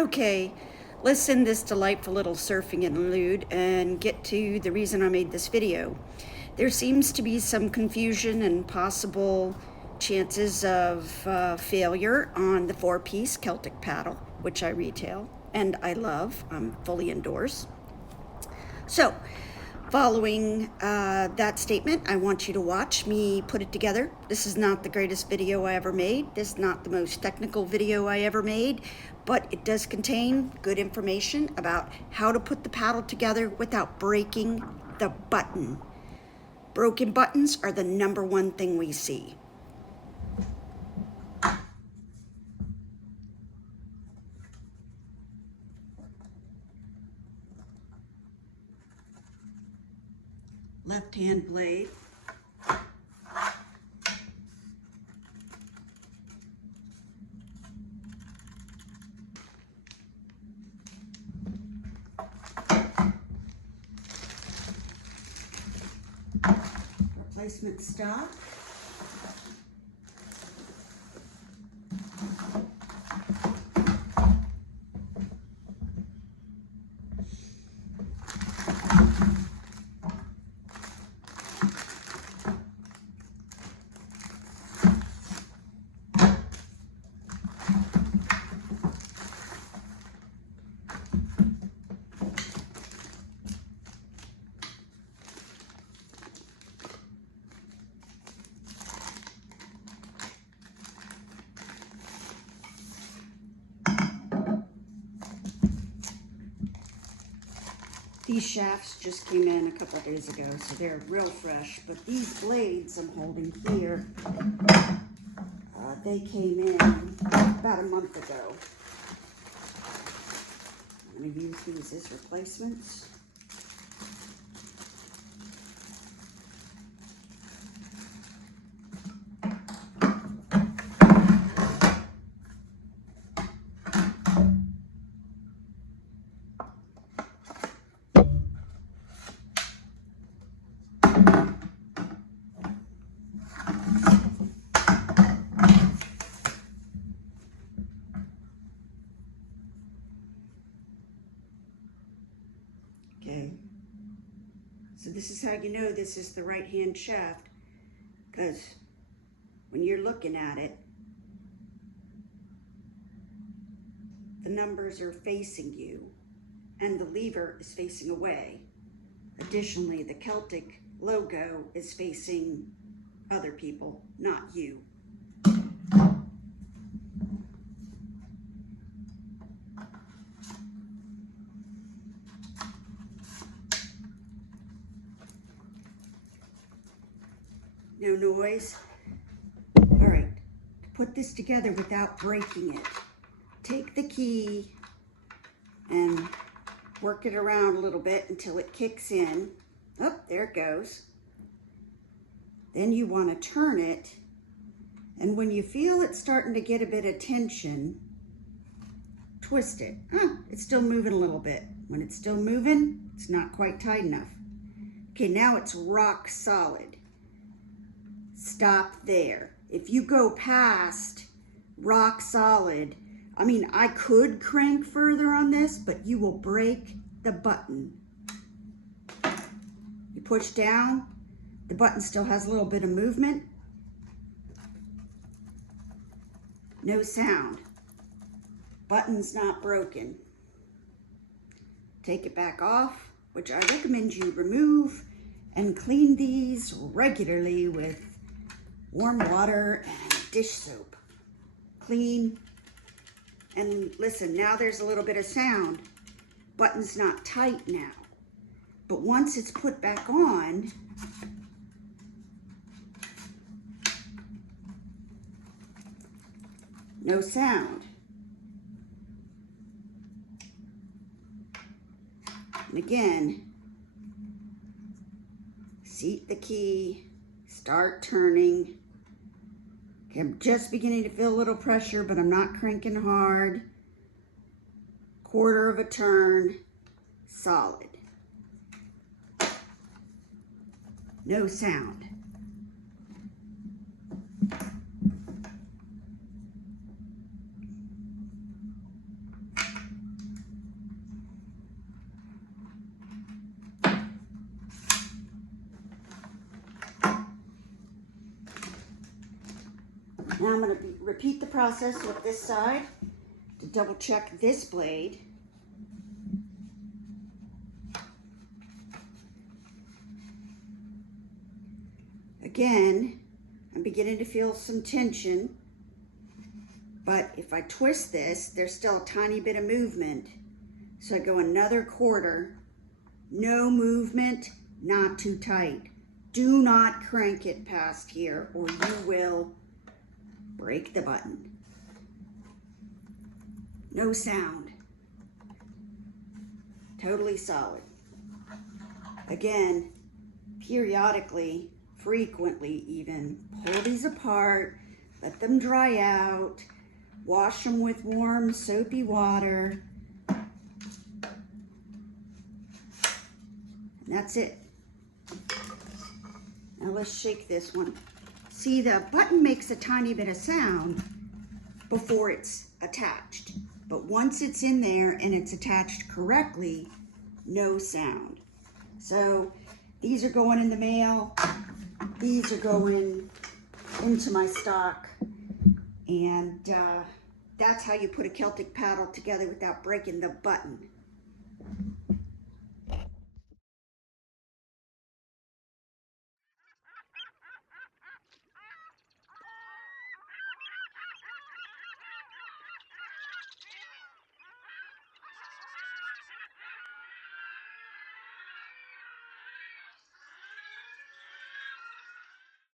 Okay, let's end this delightful little surfing interlude and get to the reason I made this video. There seems to be some confusion and possible chances of failure on the 4-piece Celtic paddle, which I retail and I love. I'm fully endorse. So, following that statement, I want you to watch me put it together. This is not the greatest video I ever made. This is not the most technical video I ever made, but it does contain good information about how to put the paddle together without breaking the button. Broken buttons are the #1 thing we see. Left-hand blade. Replacement stock. These shafts just came in a couple days ago, so they're real fresh. But these blades I'm holding here, they came in about a month ago. I'm going to use these as replacements. Okay, so this is how you know this is the right hand shaft, because when you're looking at it, the numbers are facing you and the lever is facing away. Additionally, the Celtic logo is facing other people, not you. No noise. All right, to put this together without breaking it, take the key and work it around a little bit until it kicks in. Oh, there it goes. Then you want to turn it, and when you feel it starting to get a bit of tension, twist it. It's still moving a little bit. When it's still moving, it's not quite tight enough. Okay, now it's rock solid. Stop there. If you go past rock solid, I mean, I could crank further on this, but you will break the button. You push down, the button still has a little bit of movement. No sound. Button's not broken. Take it back off, which I recommend you remove and clean these regularly with warm water and dish soap. Clean. And listen, now there's a little bit of sound. Button's not tight now. But once it's put back on, no sound. And again, seat the key, start turning. Okay, I'm just beginning to feel a little pressure, but I'm not cranking hard. Quarter of a turn, solid. No sound. Now I'm going to repeat the process with this side to double check this blade. Again, I'm beginning to feel some tension, but if I twist this, there's still a tiny bit of movement. So I go another quarter, no movement, not too tight. Do not crank it past here or you will break the button. No sound. Totally solid. Again, periodically, frequently even, pull these apart, let them dry out, wash them with warm soapy water. And that's it. Now let's shake this one. See, the button makes a tiny bit of sound before it's attached. But once it's in there and it's attached correctly, no sound. So these are going in the mail. These are going into my stock. And that's how you put a Celtic paddle together without breaking the button.